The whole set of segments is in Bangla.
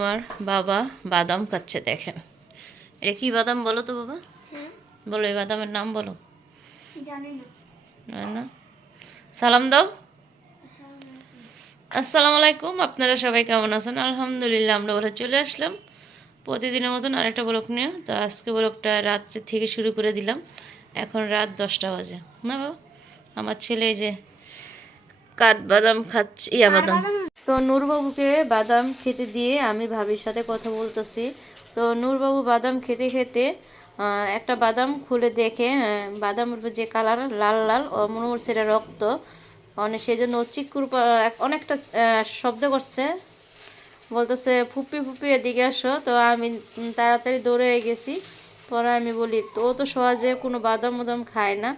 আমার বাবা বাদাম খাচ্ছে দেখেন। এটা কি বাদাম বলো তো বাবা? হ্যাঁ। বলো এই বাদামের নাম বলো। না। সালাম দাও। আসসালামু আলাইকুম আপনারা সবাই কেমন আছেন? আলহামদুলিল্লাহ আমরা বলে চলে আসলাম। প্রতিদিনের মতন আরেকটা ব্লক নিয়ে। তো আজকে ব্লকটা রাত্রে থেকে শুরু করে দিলাম। এখন রাত দশটা বাজে। না বাবা? আমার ছেলে এই যে কাঠবাদাম খাচ্ছে। ইয়া বাদাম তো নূরবাবুকে বাদাম খেতে দিয়ে আমি ভাবির সাথে কথা বলতেছি। তো নূরবাবু বাদাম খেতে খেতে একটা বাদাম খুলে দেখে আহ, বাদামের যে কালার লাল লাল মনে হচ্ছে এটা রক্ত। অনেক সেই জন্য চিকুর অনেকটা শব্দ করছে। বলতেছে ফুপি ফুপি এদিকে আসো। তো আমি তাড়াতাড়ি দৌড়ে গেছি। পরে আমি বলি তো ও তো সহজে কোনো বাদাম বাদাম খায় না।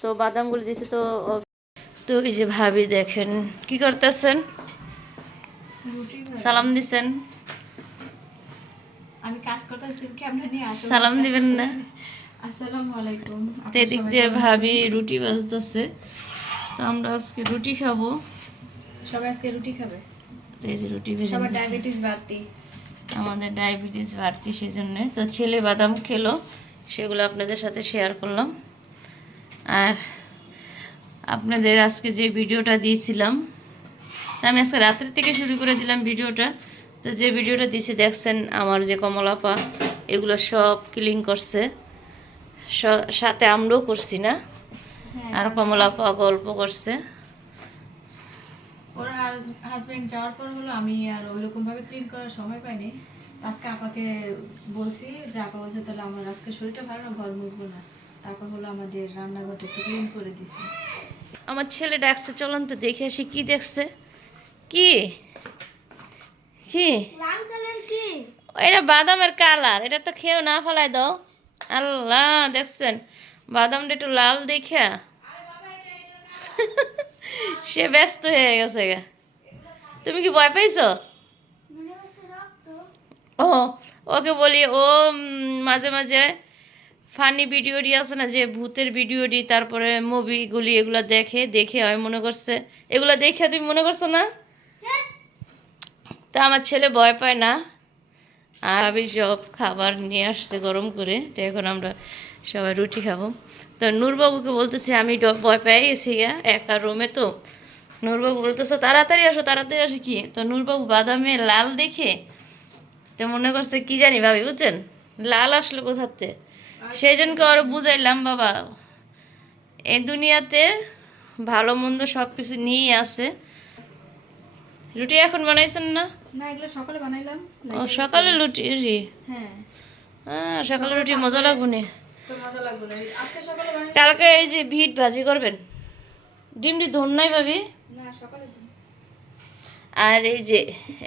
তো বাদামগুলো দিছি তো তো এই যে ভাবি দেখেন কি করতেছেন? সালাম দিছেন। আমি কাজ করতেছি ক্যামেরা নিয়ে সালাম দিবেন না। আসসালামু আলাইকুম। এদিক দিয়ে ভাবি রুটি বাজতেছে তো আমরা আজকে রুটি খাব। সবাই আজকে রুটি খাবে? এই যে রুটি ভেজে সবার ডায়াবেটিস বাড়তি। আমাদের ডায়াবেটিস বাড়তি সেই জন্যে তো ছেলে বাদাম খেলো সেগুলো আপনাদের সাথে শেয়ার করলাম। আর আপনাদের আজকে যে ভিডিওটা দিয়েছিলাম আমি আজকে রাত্রে থেকে শুরু করে দিলাম ভিডিওটা। তো যে ভিডিওটা দিয়েছি দেখছেন আমার যে কমলাপা এগুলো সব ক্লিন করছে। সাথে আমরাও করছি না? হ্যাঁ। আর কমলাপা গল্প করছে। ওর হাজবেন্ড যাওয়ার পর হলো আমি আর ওইরকম ভাবে ক্লিন করার সময় পাইনি। আজকে আপাকে বলছি যে আপা বলছে তাহলে আমার আজকে শরীরটা ভালো না ঘর মুছবো না। তারপর হলো আমাদের রান্নাঘরটা একটু ক্লিন করে দিছি। আমার ছেলে ডাকছে চলুন তো দেখে আসি কি দেখছে। কি? কি? এটা বাদামের কালার এটা তো খেয়েও না ফেলাই দাও। আল্লাহ দেখছেন? বাদামটা একটু লাল দেখা। সে ব্যস্ত হয়ে গেছে গা। তুমি কি ভয় পাইছো? ও ওকে বলি ও মাঝে মাঝে ফানি ভিডিওটি আছে না যে ভূতের ভিডিওটি তারপরে মুভিগুলি এগুলো দেখে দেখে আমি মনে করছে এগুলো দেখে তুমি মনে করছ না? তা আমার ছেলে ভয় পায় না। আর আমি সব খাবার নিয়ে আসছে গরম করে। তো এখন আমরা সবাই রুটি খাব। তো নূরবাবুকে বলতেছি, আমি ভয় পেয়ে গেছি গা, একা রুমে তো। নূরবাবু বলতেছে, তাড়াতাড়ি আসো তাড়াতাড়ি আসো কি? তো নূরবাবু বাদামে লাল দেখে, তো মনে করছে, কি জানি ভাবি, বুঝছেন? লাল আসলো কোথাতে সেই জন্যকে আরও বুঝাইলাম, বাবা, এই দুনিয়াতে ভালো মন্দ সব কিছু নিয়েই আছে। রুটি এখন বানাইছেন না? না এগুলো সকালে বানাইলাম। ও সকালে রুটি হ্যাঁ। হ্যাঁ সকালে রুটি মজা লাগবে না। কালকে এই যে ভিট ভাজি করবেন? ডিমটি ধর নাই দিন। আর এই যে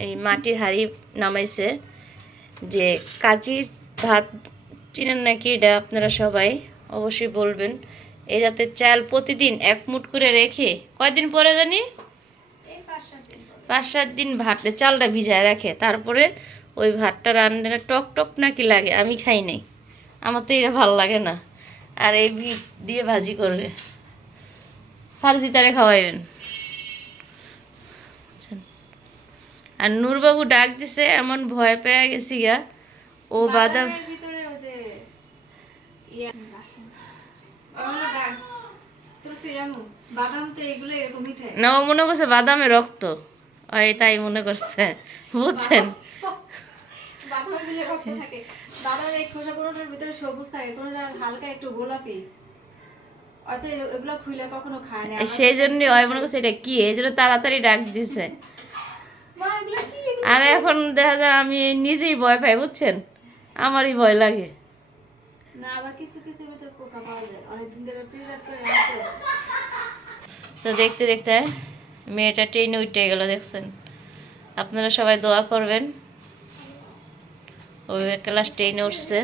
এই মাটির হাঁড়ি নামাইছে যে কাজির ভাত চিনেন নাকি এটা আপনারা সবাই? অবশ্যই বলবেন। এই রাতে চাল প্রতিদিন এক মুঠ করে রেখে কয়দিন পরে জানি? পাঁচ সাত দিন। পর। পাঁচ সাত দিন ভাতটা চালটা ভিজায় রাখে তারপরে ওই ভাতটা রান্নাটা টক টক নাকি লাগে আমি খাই নাই। আমার তো এটা ভালো লাগে না। আর এই ভিট দিয়ে ভাজি করবে ফার্জি তারে খাওয়াইবেন। আর নূরবাবু ডাক দিছে এমন ভয় পেয়ে গেছি গা। ও বাদাম না ও মনে করছে বাদামে রক্ত। ওই তাই মনে করছে বুঝছেন সেই জন্য ওই মনে করছে, এটা কি এই জন্য তাড়াতাড়ি ডাক দিছে? আর এখন দেখা যায় আমি নিজেই ভয় পাই, বুঝছেন আমারই ভয় লাগে হয়। তো দেখতে দেখতে মেয়েটা ট্রেনে উঠে গেল দেখছেন? আপনারা সবাই দোয়া করবেন। ওই ক্লাস ট্রেনে উঠছে।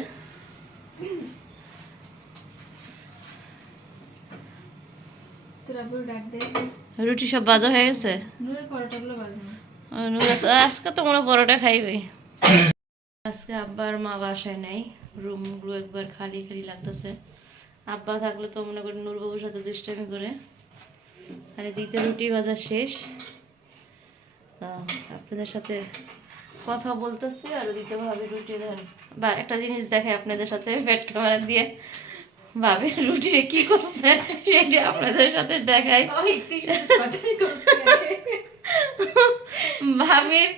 রুটি সব বাজা হয়ে গেছে? আজকে তো মনে পরোটা খাইবে। আজকে আব্বার মা বাসায় নাই। রুমগুলো একবার খালি খালি লাগতেছে। আব্বা থাকলে তো মনে করি নূরবাবুর সাথে দুষ্টামি করে। আর এদিকে রুটি ভাজা শেষ। আপনাদের সাথে কথা বলতেছি আর ওদিকে ভাবি রুটি বা একটা জিনিস দেখে আপনাদের সাথে পেট ক্যামেরা দিয়ে ভাবি রুটি কি করছে সেটা আপনাদের সাথে দেখাই। ভাবির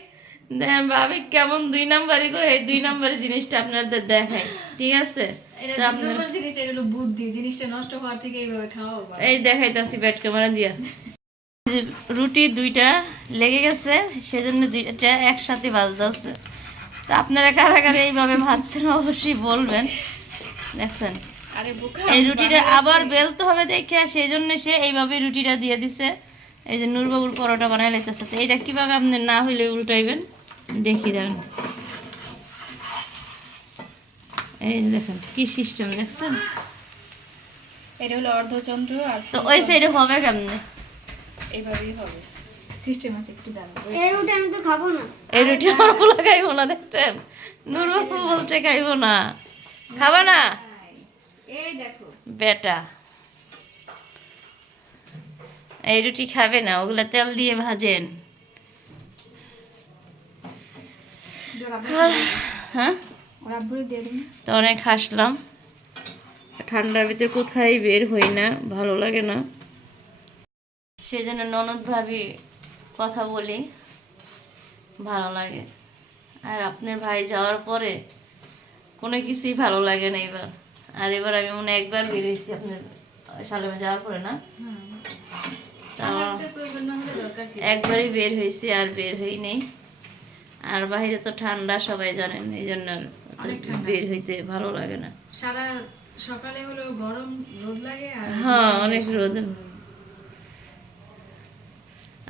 ভাবি কেমন দুই নাম্বারই করে এই দুই নাম্বারের জিনিসটা আপনাদের দেখাই। ঠিক আছে? এই দেখাইতাছি ব্যাট ক্যামেরা দিয়া। রুটি দুইটা লেগে গেছে সেজন্য দুইটা একসাথে ভাজতেছে তো আপনারা কারা কারা এইভাবে ভাজছেন অবশ্যই বলবেন। দেখছেন? এই রুটিটা আবার বেলতে হবে দেখে সেই জন্য সে এইভাবে রুটিটা দিয়ে দিছে। এই যে নূরবাবুর পরোটা বানাই লাইতেছে। তো এইটা কীভাবে আপনি না হইলে উল্টাইবেন? দেখি দাঁড়ান এই দেখেন কি সিস্টেম দেখছেন? এটা হলো অর্ধচন্দ্র আর তো ওই সাইডে হবে কেমনে? এইভাবেই হবে। সিস্টেম আছে একটু দাঁড়াবো এই রুটি আমি তো খাব না। এই রুটি আমার পোলা খাইবো না দেখছেন? নূরবাবু বলছে খাইবো না। খাবা না? এই দেখো। বেটা। এই রুটি খাবে না ওগুলা তেল দিয়ে ভাজেন। হ্যাঁ? তো অনেক হাসলাম। ঠান্ডার ভিতরে কোথায় বের হই না ভালো লাগে না। সেই জন্য ননদ ভাবি কথা বলি ভালো লাগে। আর আপনার ভাই যাওয়ার পরে কোনো কিছুই ভালো লাগে না এবার। আর এবার আমি মনে একবার বের হয়েছি আপনার সালেমে যাওয়ার পরে না? একবারই বের হয়েছি আর বের হই নেই। আর বাইরে তো ঠান্ডা সবাই জানেন এই জন্য বের হইতে ভালো লাগে না। সারা সকালে হলো গরম রোদ লাগে আর হ্যাঁ অনেক রোদ।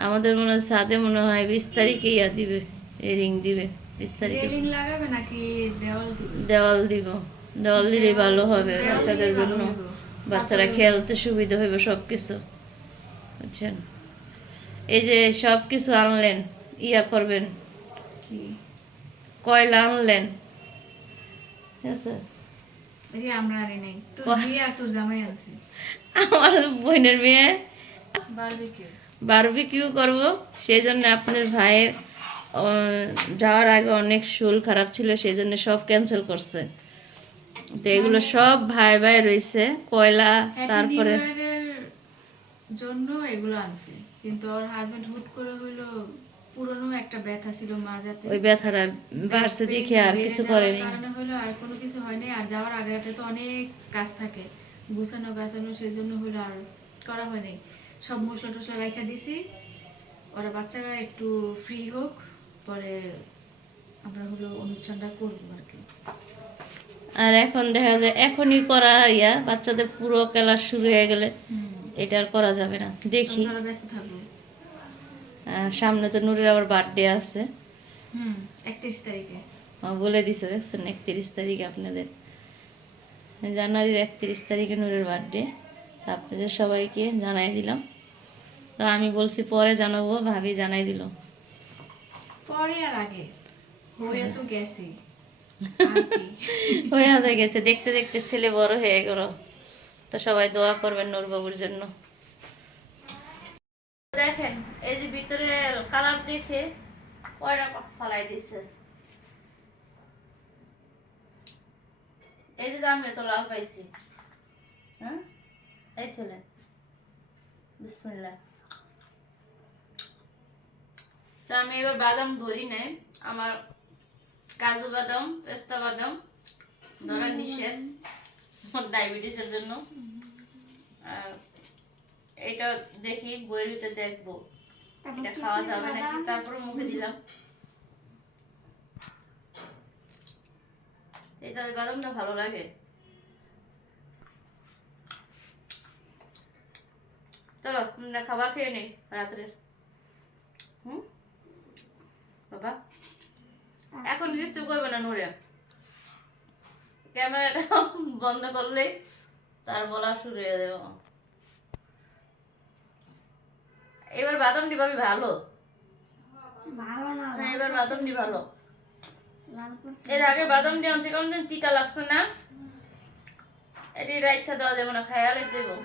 আমাদের মনে হয় সাদে মনে হয় বিশ তারিখে ইয়া দিবে রিং দিবে বিশ তারিখে। রেলিং লাগাবে নাকি দেওয়াল দিবে? দেওয়াল দিব। দেওয়াল দিলে ভালো হবে বাচ্চাদের জন্য। বাচ্চারা খেলতে সুবিধা হইবে সব কিছু বুঝছেন? এই যে সব কিছু আনলেন ইয়া করবেন। কয়লা আনলেন। ঠিক আছে আমরা আনি নাই। তোর বিয়ে আর তোর জামাই আছে আমার বোনের মেয়ে। বারবিকিউ। বারবিকিউ করব। সেই জন্য আপনার ভাইয়ের যাওয়ার আগে অনেক শুল খারাপ ছিল সেই জন্য সব ক্যান্সেল করছে। তো এগুলো সব ভাই ভাই রয়েছে কয়লা তারপরে জন্য এগুলো আনছে। কিন্তু ওর হাজবেন্ড হুট করে হইল পুরনো একটা ব্যথা ছিল মাজাতে ওই ব্যথাটা বাড়ছে দেখে আর কিছু করেনি। কারণে হলো আর কোনো কিছু হয়নি আর যাওয়ার আগে রাতে তো অনেক কাজ থাকে গুছানো গাছানো হলো আর করা হয়নি। সব মশলা টসলা রাখা দিছি ওরা বাচ্চারা একটু ফ্রি হোক পরে আমরা হলো অনুষ্ঠানটা করব আর কি। আর এখন দেখা যায় এখনই করা ইয়া বাচ্চাদের পুরো খেলা শুরু হয়ে গেলে এটা আর করা যাবে না। দেখি। ব্যস্ত সামনে তো নূরের আবার বার্থডে আছে। হুম একত্রিশ তারিখে। বলে দিছে দেখছেন একত্রিশ তারিখে আপনাদের। জানুয়ারির একত্রিশ তারিখে নূরের বার্থডে আপনাদের সবাইকে জানাই দিলাম। তো আমি বলছি পরে জানাব ভাবি জানাই দিল। পরে আর আগে। হয়ে তো গেছি। হয়ে হয়ে গেছে দেখতে দেখতে ছেলে বড় হয়ে গেল। তো সবাই দোয়া করবেন নূরবাবুর জন্য দেখেন এই যে ভিতরে কালার দেখে কয়টা ফালাই দিছে? এই যে আমি তো লাল পাইছি। হ্যাঁ? এই ছেলে বিসমিল্লাহ। তা আমি এবার বাদাম ধরি নাই। আমার কাজু বাদাম পেস্তা বাদাম ধরা নিষেধ। ডায়াবেটিসের জন্য। আর এটা দেখি বইয়ের ভিতরে দেখব। এটা খাওয়া যাবে নাকি? তারপরে মুখে দিলাম। এটা বাদামটা ভালো লাগে। চলো খাবার খেয়ে নেই রাত্রের হুম? বাবা? এখন কিছু করবে না নুরে। ক্যামেরাটা বন্ধ করলে তার বলা শুরু হয়ে দেব এবার বাদামটি ভাবি ভালো। ভালো না হ্যাঁ এবার বাদামটি ভালো। এর আগে বাদামটি আনছে কেমন যেন টিকা লাগছে না। এটি রাইখা দেওয়া যাবে না খায়ালে দেবো।